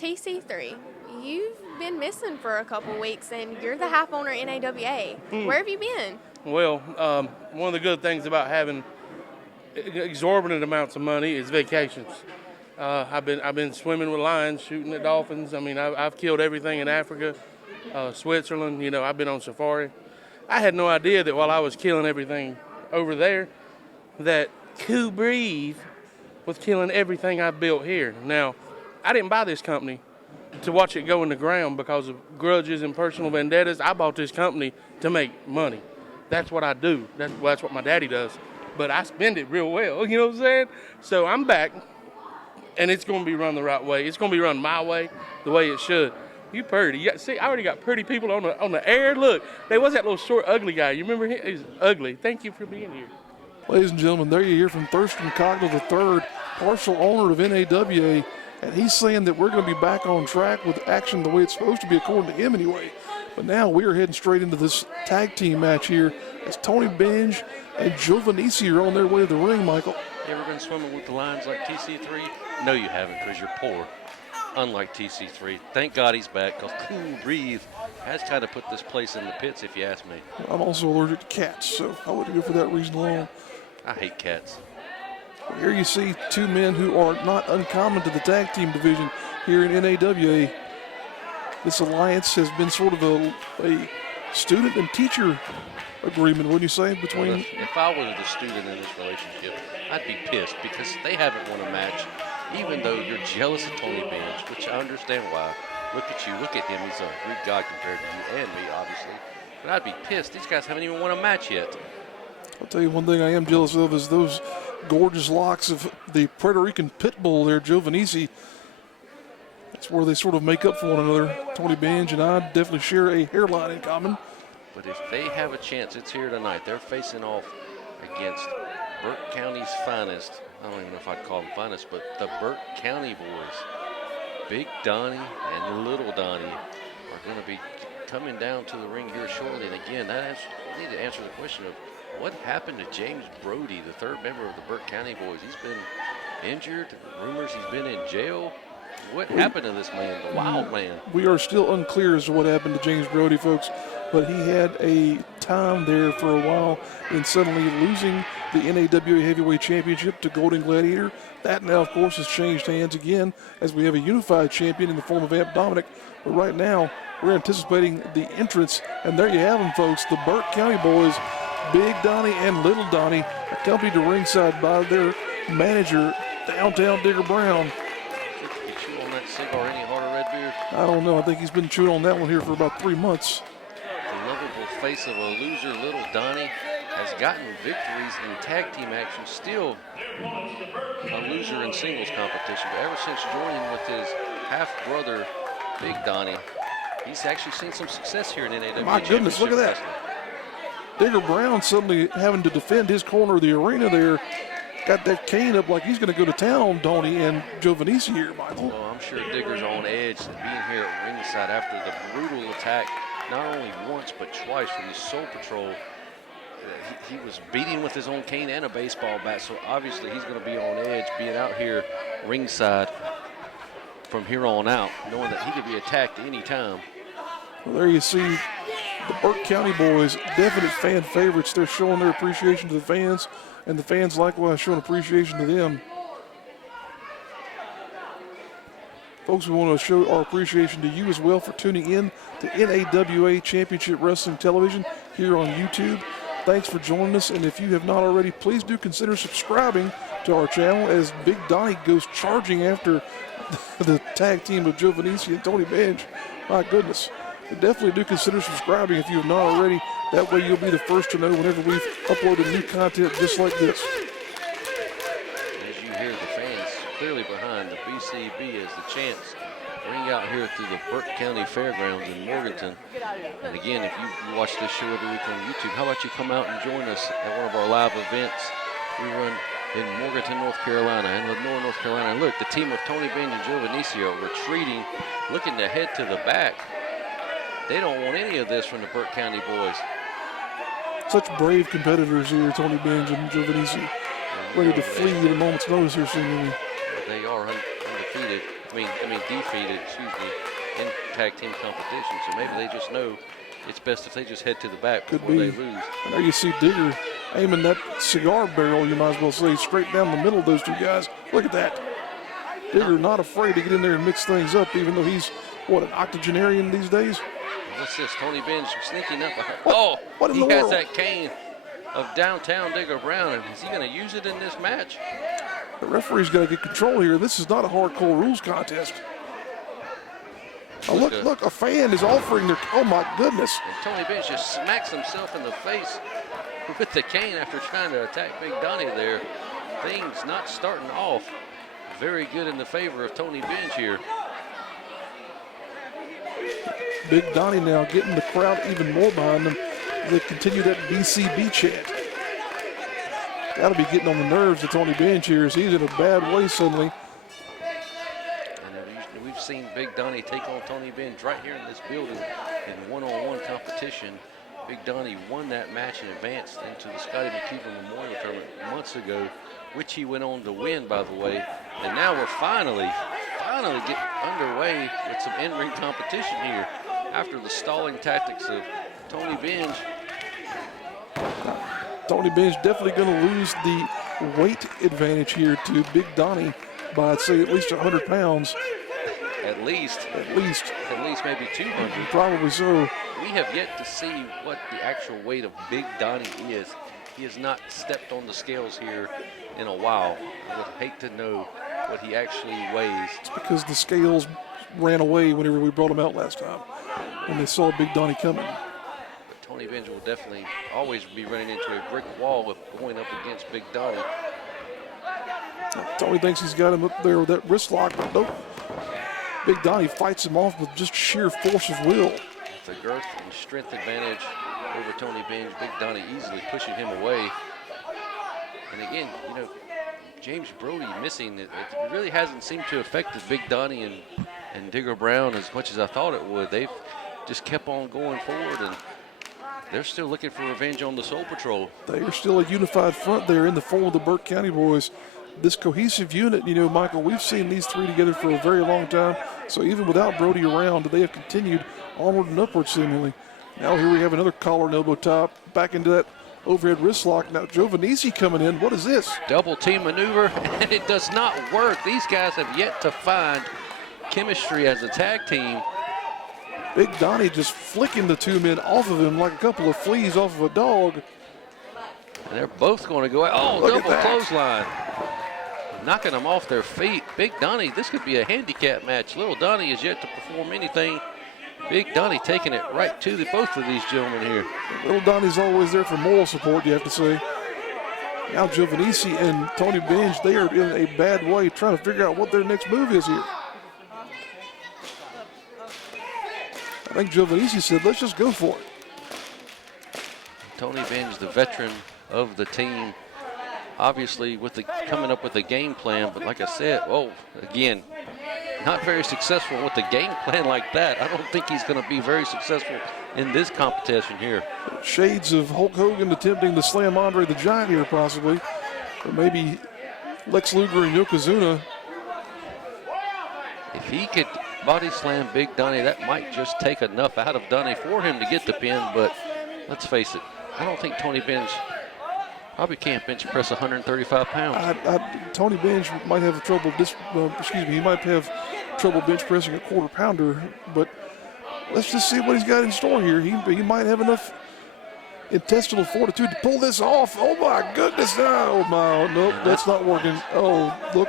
TC3, you've been missing for a couple weeks, and you're the half owner in NAWA. Where have you been? Well, one of the good things about having exorbitant amounts of money is vacations. I've been swimming with lions, shooting at dolphins. I mean, I've killed everything in Africa, Switzerland. You know, I've been on safari. I had no idea that while I was killing everything over there, that Cool Breeze was killing everything I built here. Now, I didn't buy this company to watch it go in the ground because of grudges and personal vendettas. I bought this company to make money. That's what I do. That's what my daddy does. But I spend it real well, you know what I'm saying? So I'm back, and it's going to be run the right way. It's going to be run my way, the way it should. You pretty. See, I already got pretty people on the air. Look, there was that little short, ugly guy. You remember him? He's ugly. Thank you for being here. Ladies and gentlemen, there you hear from Thurston Cogdell III, partial owner of NAWA, and he's saying that we're going to be back on track with action the way it's supposed to be, according to him anyway. But now we are heading straight into this tag team match here as Tony Benge and Jovannissi are on their way to the ring, Michael. You ever been swimming with the lions like TC3? No, you haven't, because you're poor. Unlike TC3. Thank God he's back, because Cool Breathe has kind of put this place in the pits, if you ask me. I'm also allergic to cats, so I wouldn't go for that reason alone. I hate cats. Well, here you see two men who are not uncommon to the tag team division here in NAWA. This alliance has been sort of a student and teacher agreement, wouldn't you say, between... Well, if I was the student in this relationship, I'd be pissed because they haven't won a match, even though you're jealous of Tony Benge, which I understand why. Look at you, look at him. He's a Greek god compared to you and me, obviously. But I'd be pissed. These guys haven't even won a match yet. I'll tell you one thing I am jealous of is those gorgeous locks of the Puerto Rican pit bull there, Jovannissi. That's where they sort of make up for one another. Tony Benge and I definitely share a hairline in common. But if they have a chance, it's here tonight. They're facing off against Burke County's finest. I don't even know if I'd call them finest, but the Burke County boys. Big Donnie and Little Donnie are going to be coming down to the ring here shortly. And again, we need to answer the question of what happened to James Brody, the third member of the Burke County boys. He's been injured. Rumors he's been in jail. What happened to this man, the wild man? We are still unclear as to what happened to James Brody, folks, but he had a time there for a while in suddenly losing the NAWA Heavyweight Championship to Golden Gladiator. That now, of course, has changed hands again as we have a unified champion in the form of Dominick. But right now, we're anticipating the entrance, and there you have them, folks, the Burke County boys, Big Donnie and Little Donnie, accompanied to ringside by their manager, Downtown Digger Brown. Cigar any harder, Redbeard? I don't know. I think he's been chewing on that one here for about 3 months. The lovable face of a loser, Little Donnie, has gotten victories in tag team action, still a loser in singles competition. But ever since joining with his half-brother, Big Donnie, he's actually seen some success here in NAWA. My goodness, look at that. Digger Brown suddenly having to defend his corner of the arena there. Got that cane up like he's going to go to town on Donnie and Jovannissi here, Michael. Well, I'm sure Digger's on edge being here at ringside after the brutal attack, not only once but twice from the Soul Patrol. He was beating with his own cane and a baseball bat, so obviously he's going to be on edge being out here ringside from here on out, knowing that he could be attacked any time. Well, there you see the Burke County boys, definite fan favorites. They're showing their appreciation to the fans, and the fans likewise showing appreciation to them. Folks, we want to show our appreciation to you as well for tuning in to NAWA Championship Wrestling Television here on YouTube. Thanks for joining us, and if you have not already, please do consider subscribing to our channel as Big Donnie goes charging after the tag team of Jovannissi and Tony Benge. My goodness. But definitely do consider subscribing if you have not already. That way you'll be the first to know whenever we've uploaded new content just like this. As you hear the fans clearly behind the BCB as the chants ring out here through the Burke County Fairgrounds in Morganton. And again, if you watch this show every week on YouTube, how about you come out and join us at one of our live events we run in Morganton, North Carolina, and Lenore, North Carolina. And look, the team of Tony Benge and Jovannissi are retreating, looking to head to the back. They don't want any of this from the Burke County boys. Such brave competitors here, Tony Benge and Jovannissi, ready to flee at a moment's notice here soon. They are undefeated. defeated, in tag team competition. So maybe they just know it's best if they just head to the back before they lose. And there you see Digger aiming that cigar barrel, you might as well say, straight down the middle of those two guys. Look at that. Digger not afraid to get in there and mix things up, even though he's, what, an octogenarian these days? What's this? Tony Benge sneaking up. What in he the has world? that cane of downtown Digger Brown. And is he going to use it in this match? The referee's got to get control here. This is not a hardcore rules contest. Oh, look, a fan is offering their, oh my goodness. And Tony Benge just smacks himself in the face with the cane after trying to attack Big Donnie there. Things not starting off very good in the favor of Tony Benge here. Big Donnie now getting the crowd even more behind them. They continue that BCB chant. Got to be getting on the nerves of Tony Benge here as he's in a bad way suddenly. And we've seen Big Donnie take on Tony Benge right here in this building in one-on-one competition. Big Donnie won that match and advanced into the Scotty McKeever Memorial Tournament months ago, which he went on to win, by the way. And now we're finally getting underway with some in-ring competition here after the stalling tactics of Tony Benge. Tony Benge definitely going to lose the weight advantage here to Big Donnie by, I'd say, at least 100 pounds. At least maybe 200. Probably so. We have yet to see what the actual weight of Big Donnie is. He has not stepped on the scales here in a while. I would hate to know what he actually weighs. It's because the scales ran away whenever we brought him out last time, and they saw Big Donnie coming. But Tony Benge will definitely always be running into a brick wall with going up against Big Donnie. Tony thinks he's got him up there with that wrist lock, but nope. Big Donnie fights him off with just sheer force of will. With a girth and strength advantage over Tony Benge, Big Donnie easily pushing him away. And again, you know, James Brody missing, it really hasn't seemed to affect Big Donnie and Digger Brown as much as I thought it would. They've just kept on going forward, and they're still looking for revenge on the Soul Patrol. They are still a unified front there in the form of the Burke County boys. This cohesive unit, you know, Michael, we've seen these three together for a very long time. So even without Brody around, they have continued onward and upward seemingly. Now here we have another collar and elbow top, back into that overhead wrist lock. Now Jovannissi coming in. What is this? Double team maneuver, and it does not work. These guys have yet to find chemistry as a tag team. Big Donnie just flicking the two men off of him like a couple of fleas off of a dog. And they're both going to go out. Oh, Look double clothesline. Knocking them off their feet. Big Donnie, this could be a handicap match. Little Donnie is yet to perform anything. Big Donnie taking it right to both of these gentlemen here. Little Donnie's always there for moral support, you have to say. Now Jovannissi and Tony Benge, they are in a bad way trying to figure out what their next move is here. I think Jovannissi said, let's just go for it. Tony Benge, the veteran of the team, obviously coming up with a game plan, but like I said, again, not very successful with the game plan like that. I don't think he's going to be very successful in this competition here. Shades of Hulk Hogan attempting to slam Andre the Giant here possibly, or maybe Lex Luger and Yokozuna. If he could body slam Big Donnie, that might just take enough out of Donnie for him to get the pin, but let's face it, I don't think Tony Benge probably can't bench press 135 pounds. Tony Benge might have trouble, he might have trouble bench pressing a quarter pounder, but let's just see what he's got in store here. He might have enough intestinal fortitude to pull this off. Oh my goodness, nope, that's not working. Oh, look,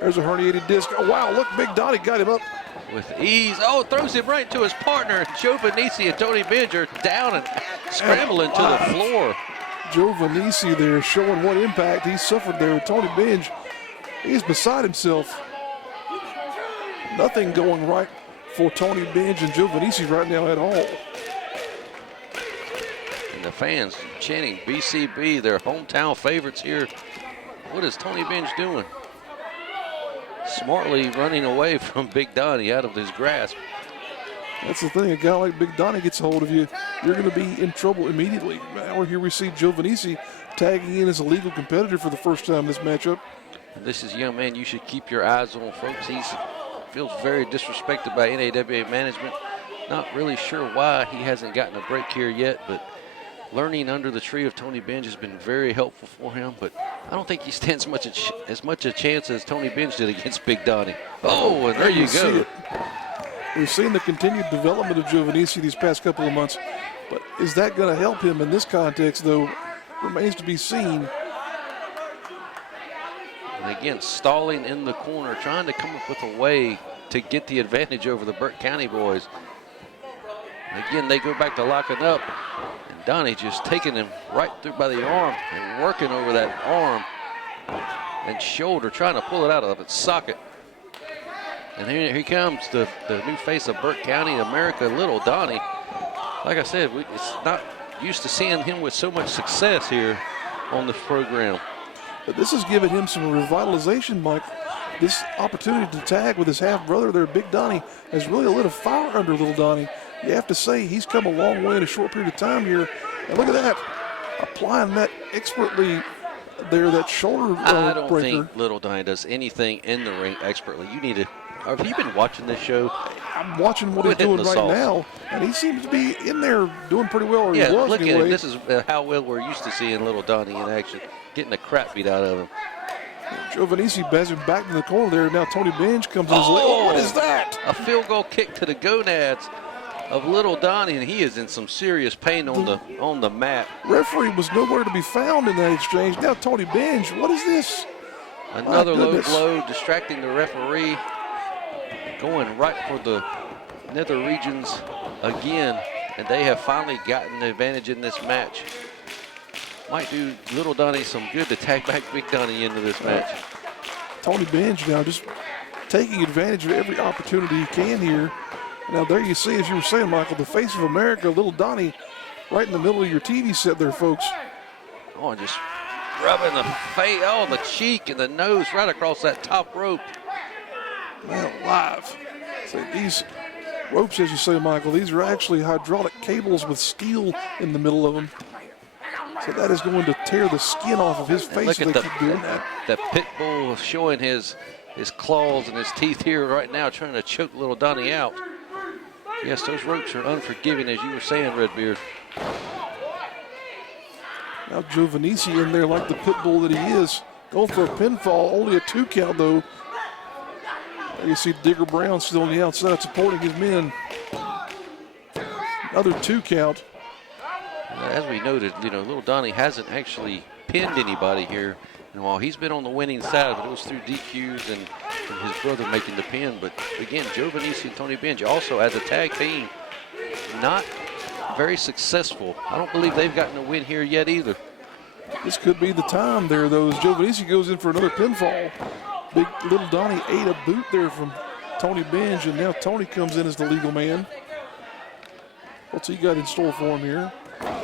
there's a herniated disc. Oh wow, look, Big Donnie got him up. With ease, throws him right to his partner. Jovannissi and Tony Benge are down and scrambling to the floor. Jovannissi there showing what impact he suffered there. Tony Benge, he's beside himself. Nothing going right for Tony Benge and Jovannissi right now at all. And the fans chanting BCB, their hometown favorites here. What is Tony Benge doing? Smartly running away from Big Donnie out of his grasp. That's the thing, a guy like Big Donnie gets a hold of you, you're going to be in trouble immediately. Now here we see Jovannissi tagging in as a legal competitor for the first time in this matchup. And this is a young man you should keep your eyes on, folks. He's feels very disrespected by NAWA management. Not really sure why he hasn't gotten a break here yet, but learning under the tree of Tony Benge has been very helpful for him, but I don't think he stands as much a chance as Tony Benge did against Big Donnie. Oh, and there you go. We've seen the continued development of Jovannissi these past couple of months, but is that going to help him in this context, though, remains to be seen. And again, stalling in the corner, trying to come up with a way to get the advantage over the Burke County boys. Again, they go back to locking up, and Donnie just taking him right through by the arm and working over that arm and shoulder, trying to pull it out of its socket. And here comes the new face of Burke County, America, Little Donnie. Like I said, it's not used to seeing him with so much success here on the program. But this has given him some revitalization, Mike. This opportunity to tag with his half-brother there, Big Donnie, has really lit a fire under Little Donnie. You have to say he's come a long way in a short period of time here. And look at that, applying that expertly there, that shoulder I don't breaker. think Little Donnie does anything in the ring expertly. You need to. Have you been watching this show? I'm watching what he's doing right now, and he seems to be in there doing pretty well. Or Yeah, he was look at anyway. him. This is how well we're used to seeing Little Donnie in action, getting the crap beat out of him. Jovannissi bends him back to the corner there. Now Tony Benge comes in his leg. Oh, what is that? A field goal kick to the gonads of Little Donnie, and he is in some serious pain on the mat. Referee was nowhere to be found in that exchange. Now Tony Benge, what is this? Another low blow, distracting the referee, going right for the nether regions again, and they have finally gotten the advantage in this match. Might do Little Donnie some good to tag back Big Donnie into this match. Tony Benge now just taking advantage of every opportunity he can here. Now there you see, as you were saying, Michael, the face of America, Little Donnie, right in the middle of your TV set there, folks. Oh, just rubbing the face, the cheek and the nose right across that top rope. Man, live. So these ropes, as you say, Michael, these are actually hydraulic cables with steel in the middle of them. So that is going to tear the skin off of his face if they keep doing that. The pit bull showing his claws and his teeth here right now, trying to choke Little Donnie out. Yes, those ropes are unforgiving, as you were saying, Redbeard. Now Jovannissi in there like the pit bull that he is. Going for a pinfall, only a 2 count though. There you see Digger Brown still on the outside supporting his men. Another 2 count. As we noted, Little Donnie hasn't actually pinned anybody here. And while he's been on the winning side, but it was through DQs and his brother making the pin. But again, Jovannissi and Tony Benge also as a tag team, not very successful. I don't believe they've gotten a win here yet either. This could be the time there, though, as Jovannissi goes in for another pinfall. Big Little Donnie ate a boot there from Tony Benge, and now Tony comes in as the legal man. What's he got in store for him here?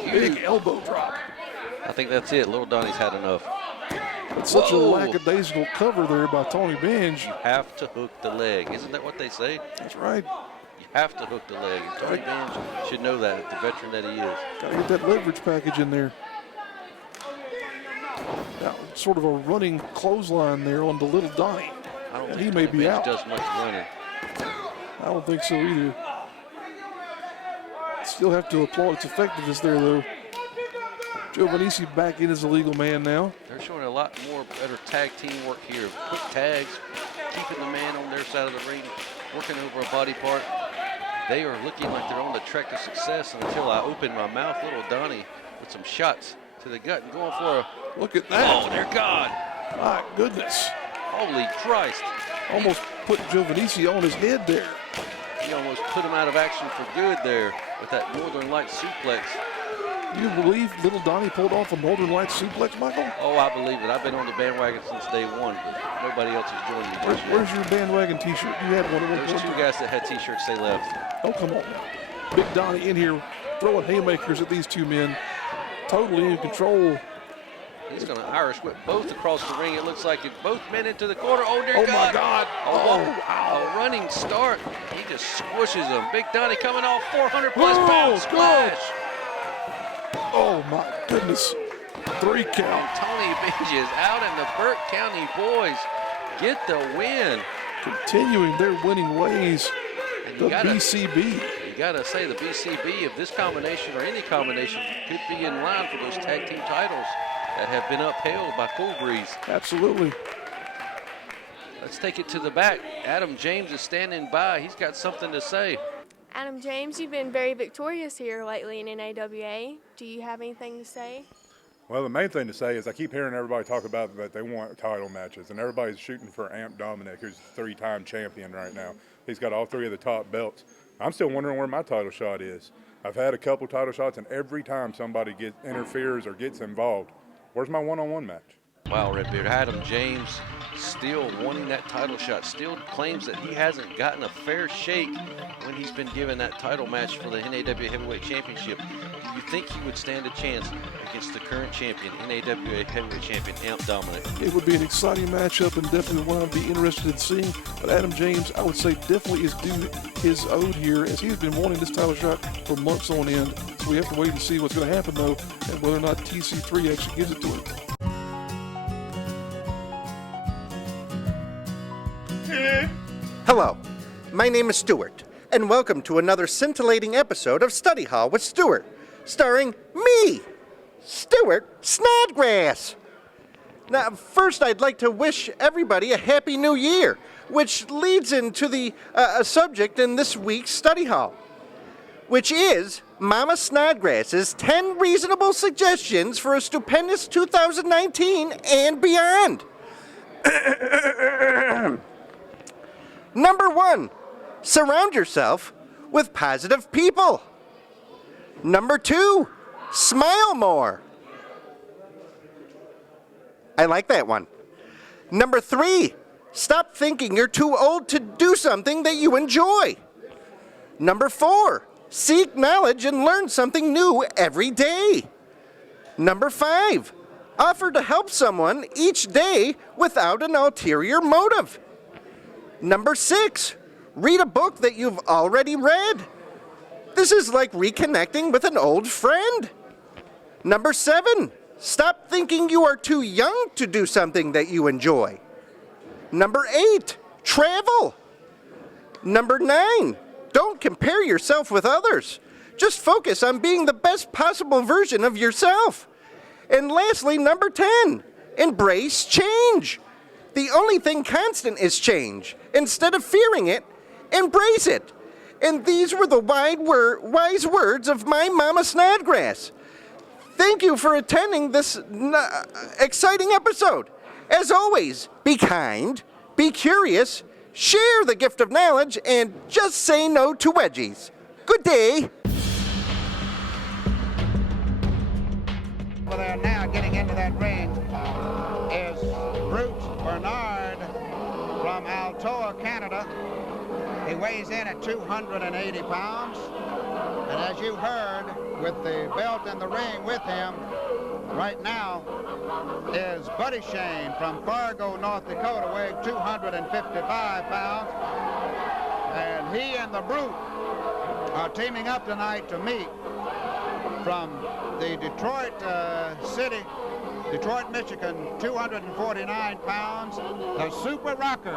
Big elbow drop. I think that's it. Little Donnie's had enough. It's such a lackadaisical cover there by Tony Benge. You have to hook the leg. Isn't that what they say? That's right. You have to hook the leg. And Tony Benge should know that, the veteran that he is. Got to get that leverage package in there. Now, sort of a running clothesline there on the Little Donnie. I don't and think he may Tony be Benge out. does much running. I don't think so either. Still have to applaud its effectiveness there, though. Jovannissi back in as the legal man now. They're showing a lot more better tag team work here. Quick tags, keeping the man on their side of the ring, working over a body part. They are looking like they're on the track to success until I open my mouth. Little Donnie with some shots to the gut and going for a... Look at that. Oh, dear God. My goodness. Holy Christ. Almost put Jovannissi on his head there. He almost put him out of action for good there with that Northern Lights suplex. You believe Little Donnie pulled off a Northern Lights suplex, Michael? Oh, I believe it. I've been on the bandwagon since day one, but nobody else has joined me. Where's your bandwagon t-shirt? You had one at one There's point. 2 guys that had t-shirts they left. Oh, come on now. Big Donnie in here throwing haymakers at these 2 men. Totally in control. He's going to Irish whip both across the ring. It looks like it. Both men into the corner. Oh, dear Oh, God. my God. A running start. He just squishes him. Big Donnie coming off 400-plus pound splash. Oh, my goodness. 3 count. Tony Benge is out, and the Burke County boys get the win. continuing their winning ways. The BCB. You got to say the BCB, if this combination or any combination could be in line for those tag team titles that have been upheld by Cool Breeze. Absolutely. Let's take it to the back. Adam James is standing by. He's got something to say. Adam James, you've been very victorious here lately in NAWA. Do you have anything to say? Well, the main thing to say is I keep hearing everybody talk about that they want title matches, and everybody's shooting for Dominick, who's a 3-time champion right now. He's got all 3 of the top belts. I'm still wondering where my title shot is. I've had a couple title shots, and every time somebody interferes or gets involved, where's my one-on-one match? Wow, Redbeard. Adam James still wanting that title shot, still claims that he hasn't gotten a fair shake when he's been given that title match for the NAWA Heavyweight Championship. Do you think he would stand a chance against the current champion, NAWA Heavyweight Champion, Dominick? It would be an exciting matchup and definitely one I'd be interested in seeing. But Adam James, I would say, definitely is due his owed here, as he's been wanting this title shot for months on end. So we have to wait and see what's going to happen, though, and whether or not TC3 actually gives it to him. Hello, my name is Stuart, and welcome to another scintillating episode of Study Hall with Stuart, starring me, Stuart Snodgrass. Now, first I'd like to wish everybody a Happy New Year, which leads into the subject in this week's Study Hall, which is Mama Snodgrass's 10 reasonable suggestions for a stupendous 2019 and beyond. Number 1, surround yourself with positive people. Number 2, smile more. I like that one. Number 3, stop thinking you're too old to do something that you enjoy. Number 4, seek knowledge and learn something new every day. Number 5, offer to help someone each day without an ulterior motive. Number 6, read a book that you've already read. This is like reconnecting with an old friend. Number 7, stop thinking you are too young to do something that you enjoy. Number 8, travel. Number 9, don't compare yourself with others. Just focus on being the best possible version of yourself. And lastly, number 10, embrace change. The only thing constant is change. Instead of fearing it, embrace it. And these were the wise words of my Mama Snodgrass. Thank you for attending this exciting episode. As always, be kind, be curious, share the gift of knowledge, and just say no to wedgies. Good day. Over there now, getting into that ring, is Brute Bernard from Altoa, Canada. He weighs in at 280 pounds. And as you heard, with the belt in the ring with him, right now is Buddy Shane from Fargo, North Dakota, weighing 255 pounds. And he and the Brute are teaming up tonight to meet from the Detroit Detroit, Michigan, 249 pounds, the Super Rocker.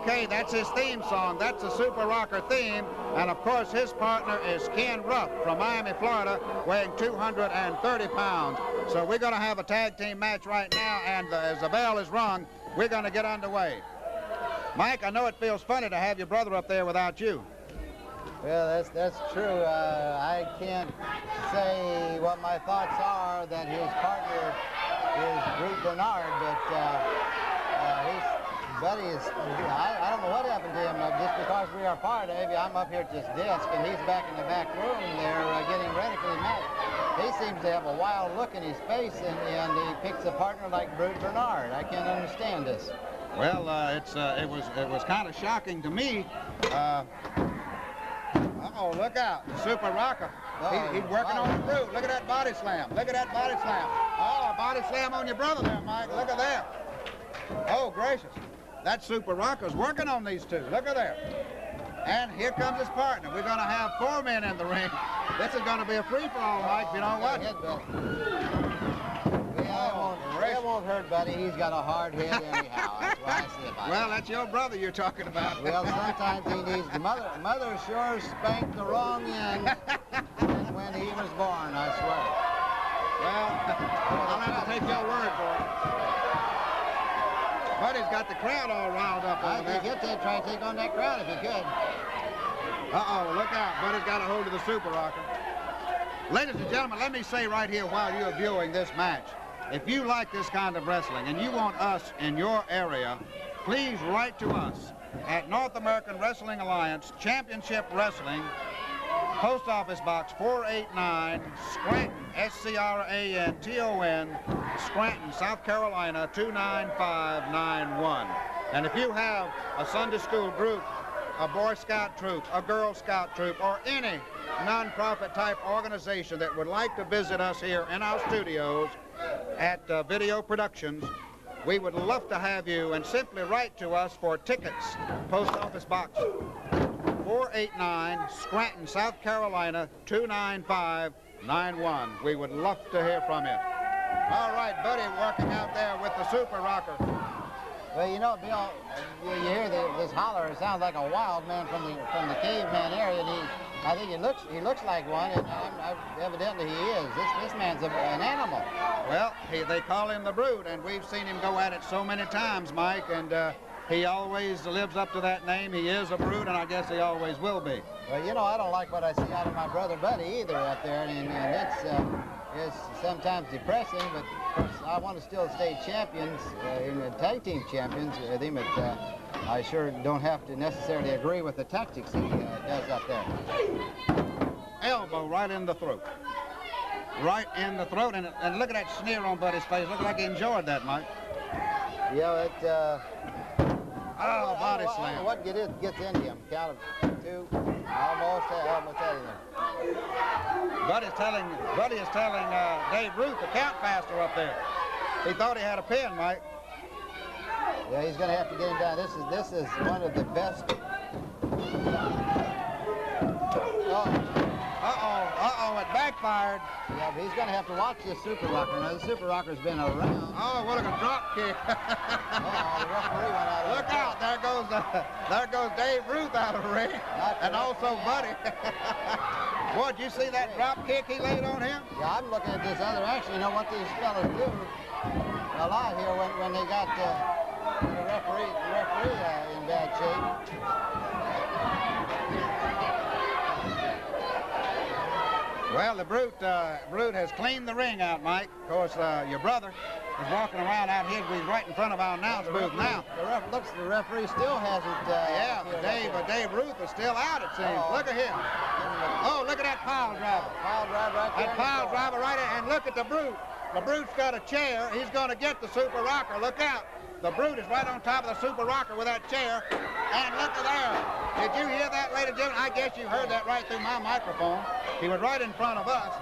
Okay, that's his theme song. That's the Super Rocker theme. And of course, his partner is Ken Ruff from Miami, Florida, weighing 230 pounds. So we're going to have a tag team match right now, and as the bell is rung, we're going to get underway. Mike, I know it feels funny to have your brother up there without you. Well, that's true. I can't say what my thoughts are that his partner is Brute Bernard, but Buddy is, I don't know what happened to him. Just because we are part of it, I'm up here at this desk, and he's back in the back room there getting ready for the match. He seems to have a wild look in his face, and he picks a partner like Brute Bernard. I can't understand this. Well, it was kind of shocking to me. Uh-oh, look out. The Super Rocker. He's working on the Brute. Look at that body slam. Look at that body slam. Oh, a body slam on your brother there, Mike. Look at that. Oh, gracious. That Super Rocker's working on these two. Look at there. And here comes his partner. We're going to have 4 men in the ring. This is going to be a free-for-all, Mike. You know what? It won't hurt, buddy. He's got a hard head anyhow. That's why I say about it. Well, that's your brother you're talking about. Well, sometimes he needs the mother sure spanked the wrong end when he was born, I swear. Well, I'll have to take your word for it. Buddy's got the crowd all riled up over there. I think he'll try to take on that crowd if he could. Uh-oh, look out. Buddy's got a hold of the Super Rocker. Ladies and gentlemen, let me say right here while you're viewing this match, if you like this kind of wrestling and you want us in your area, please write to us at North American Wrestling Alliance, Championship Wrestling, Post Office Box 489, Scranton, Scranton, Scranton, South Carolina 29591. And if you have a Sunday school group, a Boy Scout troop, a Girl Scout troop, or any non-profit type organization that would like to visit us here in our studios at Video Productions, we would love to have you, and simply write to us for tickets. Post Office Box 489, Scranton, South Carolina 29591. We would love to hear from you. All right, Buddy working out there with the Super Rocker. Well, you know, Bill, you hear this holler. It sounds like a wild man from the caveman area, and I think he looks like one, and evidently he is. This man's an animal. Well, they call him the Brute, and we've seen him go at it so many times, Mike, and he always lives up to that name. He is a Brute, and I guess he always will be. Well, you know, I don't like what I see out of my brother Buddy either up there, and it's sometimes depressing, but of course I want to still stay champions, in the tag team champions with him, but I sure don't have to necessarily agree with the tactics he does up there. Elbow right in the throat. Right in the throat, and look at that sneer on Buddy's face. Look like he enjoyed that, Mike. Yeah, body slam. What gets into him? Count of two. Almost at him. Buddy is telling Dave Ruth to count faster up there. He thought he had a pin, Mike. Yeah, he's going to have to get him down. This is one of the best. Uh-oh, it backfired. Yeah, but he's going to have to watch this Super Rocker. Now, the Super Rocker's been around. Oh, what a drop kick. The referee went out. Look out, there goes Dave Ruth out of the ring, and also Buddy. Boy, did you see that drop kick he laid on him? Yeah, I'm looking at this other action. You know what these fellas do a lot here when they got the referee in bad shape. Well, the Brute has cleaned the ring out, Mike. Of course, your brother is walking around out here. We're right in front of our announce booth now. The referee still hasn't. Dave Ruth is still out, it seems. Look at him. Oh, look at that pile driver. Pile driver right there. That pile driver right there, and look at the Brute. The Brute's got a chair. He's going to get the Super Rocker. Look out. The Brute is right on top of the Super Rocker with that chair. And look at there. Did you hear that, ladies and gentlemen? I guess you heard that right through my microphone. He was right in front of us,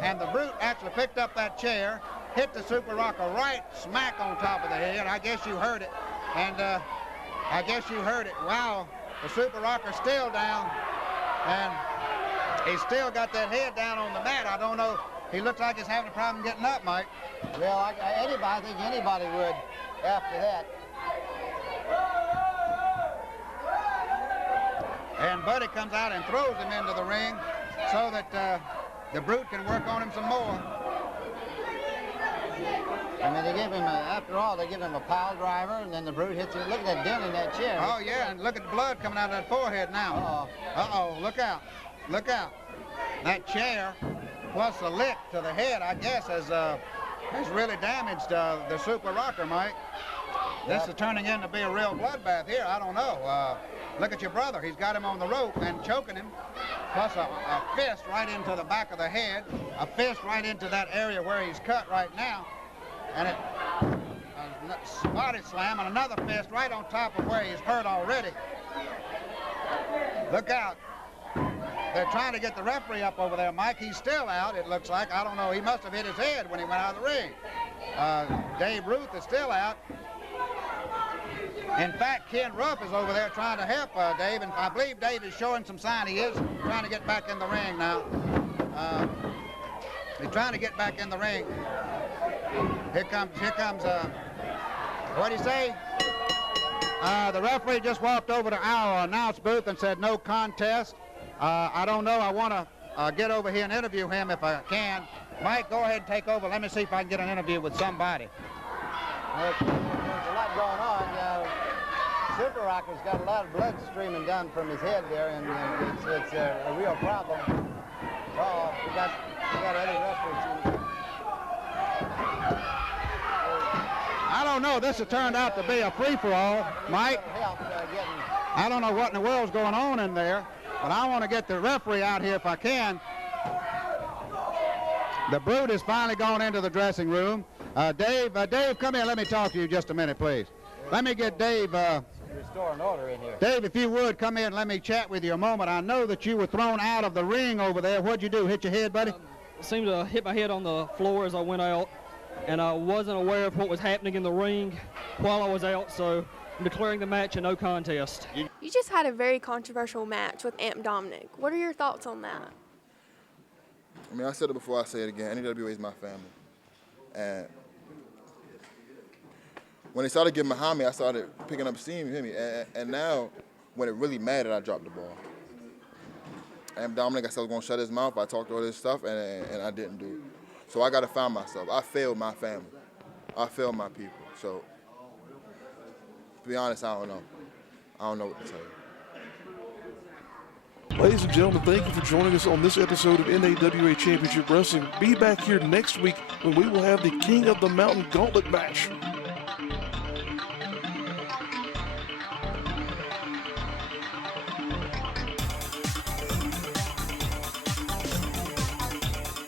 and the Brute actually picked up that chair, hit the Super Rocker right smack on top of the head. I guess you heard it. And I guess you heard it. Wow, the Super Rocker's still down, and he's still got that head down on the mat. I don't know. He looks like he's having a problem getting up, Mike. Well, I think anybody would after that. And Buddy comes out and throws him into the ring so that the Brute can work on him some more. I mean, after all, they give him a pile driver, and then the Brute hits him. Look at that dent in that chair. Oh, yeah, and look at the blood coming out of that forehead now. Uh-oh, look out. Look out. That chair, plus a lick to the head, I guess, has really damaged the Super Rocker, Mike. This is turning in to be a real bloodbath here. I don't know. Look at your brother. He's got him on the rope and choking him, plus a fist right into the back of the head, a fist right into that area where he's cut right now, and a body slam and another fist right on top of where he's hurt already. Look out. They're trying to get the referee up over there, Mike. He's still out, it looks like. I don't know. He must have hit his head when he went out of the ring. Dave Ruth is still out. In fact, Ken Ruff is over there trying to help Dave, and I believe Dave is showing some sign he is trying to get back in the ring now. He's trying to get back in the ring. Here comes, what'd he say? The referee just walked over to our announce booth and said no contest. I don't know, I want to get over here and interview him if I can. Mike, go ahead and take over. Let me see if I can get an interview with somebody. There's a lot going on. Super Rocker's got a lot of blood streaming down from his head there, and it's a real problem. Oh, we got Eddie Rufford. I don't know. This has turned out to be a free-for-all, Mike. I don't know what in the world's going on in there, but I want to get the referee out here if I can. The Brute has finally gone into the dressing room. Dave, come here. Let me talk to you just a minute, please. Let me get Dave. Restore an order in here. Dave, if you would, come in and let me chat with you a moment. I know that you were thrown out of the ring over there. What'd you do, hit your head, buddy? Seemed to hit my head on the floor as I went out, and I wasn't aware of what was happening in the ring while I was out, so I'm declaring the match a no contest. You just had a very controversial match with Amp Dominick. What are your thoughts on that? I mean, I said it before, I say it again. NAWA is my family. And when they started getting behind me, I started picking up steam, you hear me? And now, when it really mattered, I dropped the ball. And Dominick, I said I was going to shut his mouth. I talked all this stuff, and I didn't do it. So I got to find myself. I failed my family. I failed my people. So, to be honest, I don't know. I don't know what to tell you. Ladies and gentlemen, thank you for joining us on this episode of NAWA Championship Wrestling. Be back here next week when we will have the King of the Mountain Gauntlet match.